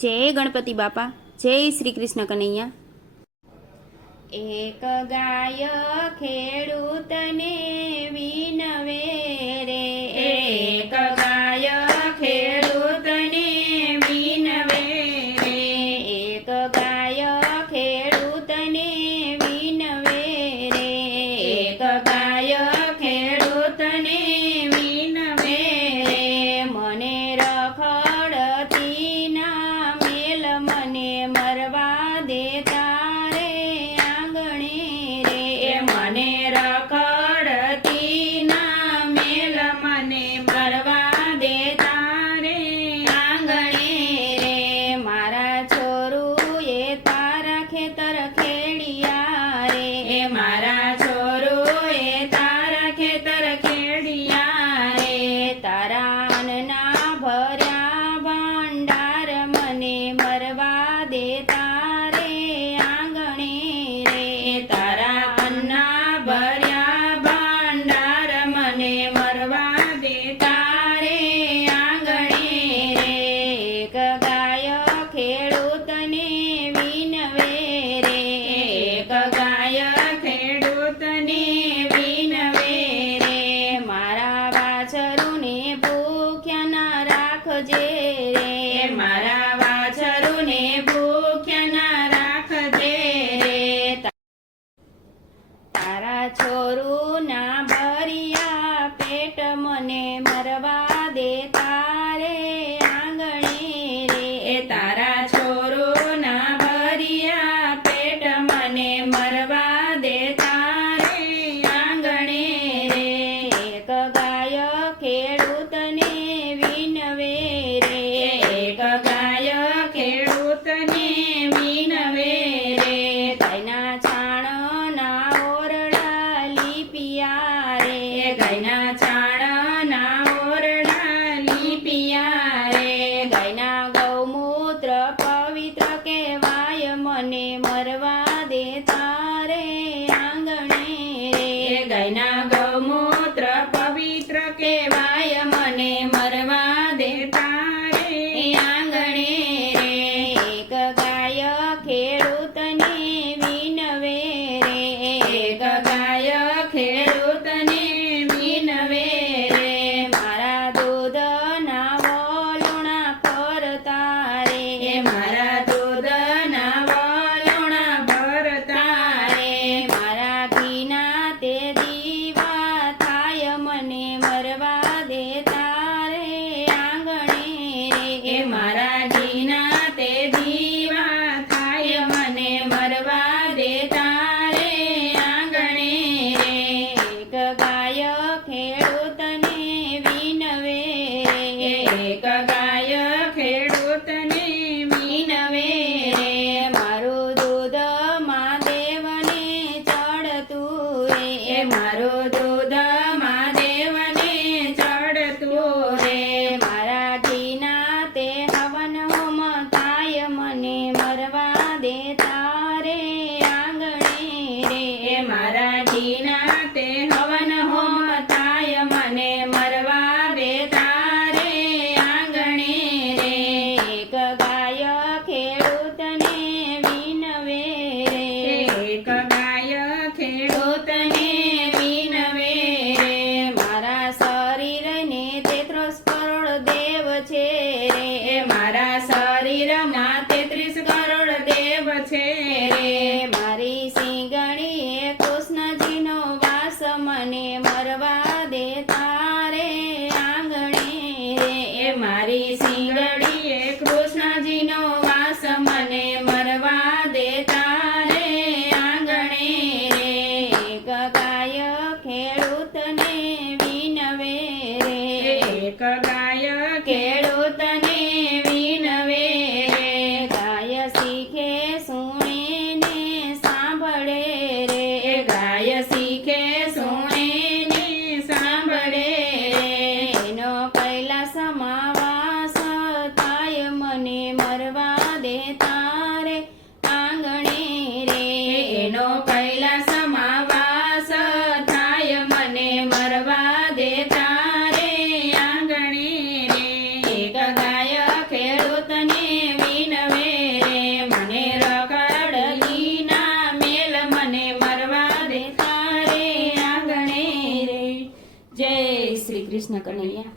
जय गणपति बापा। जय श्री कृष्ण कन्हैया। एक गाय खेडूतने विनवे रे, एक गाय खेडूतने विनवे रे, एक गाय खेडूतने विनवे रे, एक गाय खेडूतने विनवे रे। मने रखड़ती ना मेल मने मरवा देता रे आंगणे रे, मने रखड़ती ना मेल मने मरवा देता रे आंगणे रे। मारा छोरुए तारा खेतर खेड़िया रे, मारा छोरुए तारा खेतर खेड़िया रे। तारा अनना भर्या भंडार मने मरवा देता रे आंगणे रे, तारा अन्ना भर्या भंडार मने मरवा देता रे आंगणे रे। एक गाय खेडूतने विनवे रे, एक गाय खेडूतने विनवे रे। मारा वाछरूने भूख्या ना राखजे रे, मारा वाछरूने भूख्या ना राखजे रे। तारा छोरू ना भरिया पेट मने मरवा देता रे आंगणे रे, तारा छोरू ना भरिया पेट मने मरवा देता रे आंगणे रे। एक गाय खेडूतने विनवे रे, एक गाय खेडूतने विनवे रे। गायना छाणना ओरडा लिपिया रे, गायना छाणना ओरडा लिपिया रे। गायना गौमूत्र पवित्र केवाय मने मरवा देता रे आंगणे रे, गायना गौमूत्र पवित्र केवाय मने मरवा देता रे आंगणे रे। एक गाय खेडूतने विनवे रे, एक गाय खेडूतने विनवे रे। मारा दूध ना वलोणा करता रे, मारा दूध ना वलोणा भरता रे। मारा घीना ते दीवा थाय मने मरवा देता रे आंगणे रे, मारा घीना ते दीवा थाय मने मरवा देता रे आंगणे रे। एक गाय खेडूतने विनवे रे, एक गाय खेडूतने विनवे रे। मारू दूध महादेवने चढ़तू रे, मारू दूध महादेवने चढ़तू रे। मारा घीना ते हवन होम थाय मने मरवा देता रे आंगणे रे, मारा घीना ते हवन होम थाय मने मरवा देता रे आंगणे रे। एक गाय खेडूतने विनवे रे, एक गाय खेडूतने विनवे रे। मारा शरीरने 33 करोड़ देव छे रे, मारा शरीરમાં 33 કરોડ દેવ છે રે। મારી સિંગણીએ કૃષ્ણજીનો વાસ મને મરવા દેતા રે આંગણે રે, મારી સિંગડીએ કૃષ્ણજીનો વાસ મને મરવા દેતા રે આંગણે રે। એક ગાય ખેડૂતને વિનવે રે, એક ગાય ખેડૂતને વિનવે રે। ગાય શીખે સુણે ને સાંભળે રે, ગાય શીખે સુણે ને સાંભળે રે। એનો કૈલાસમાં વાસ થાય મને મરવા દેતા રે આંગણે રે, એનો કૈલાસમાં વાસ થાય મને મરવા દેતા રે આંગણે રે। એક ગાય ખેડૂતને વિનવે કૃષ્ણ કનૈયા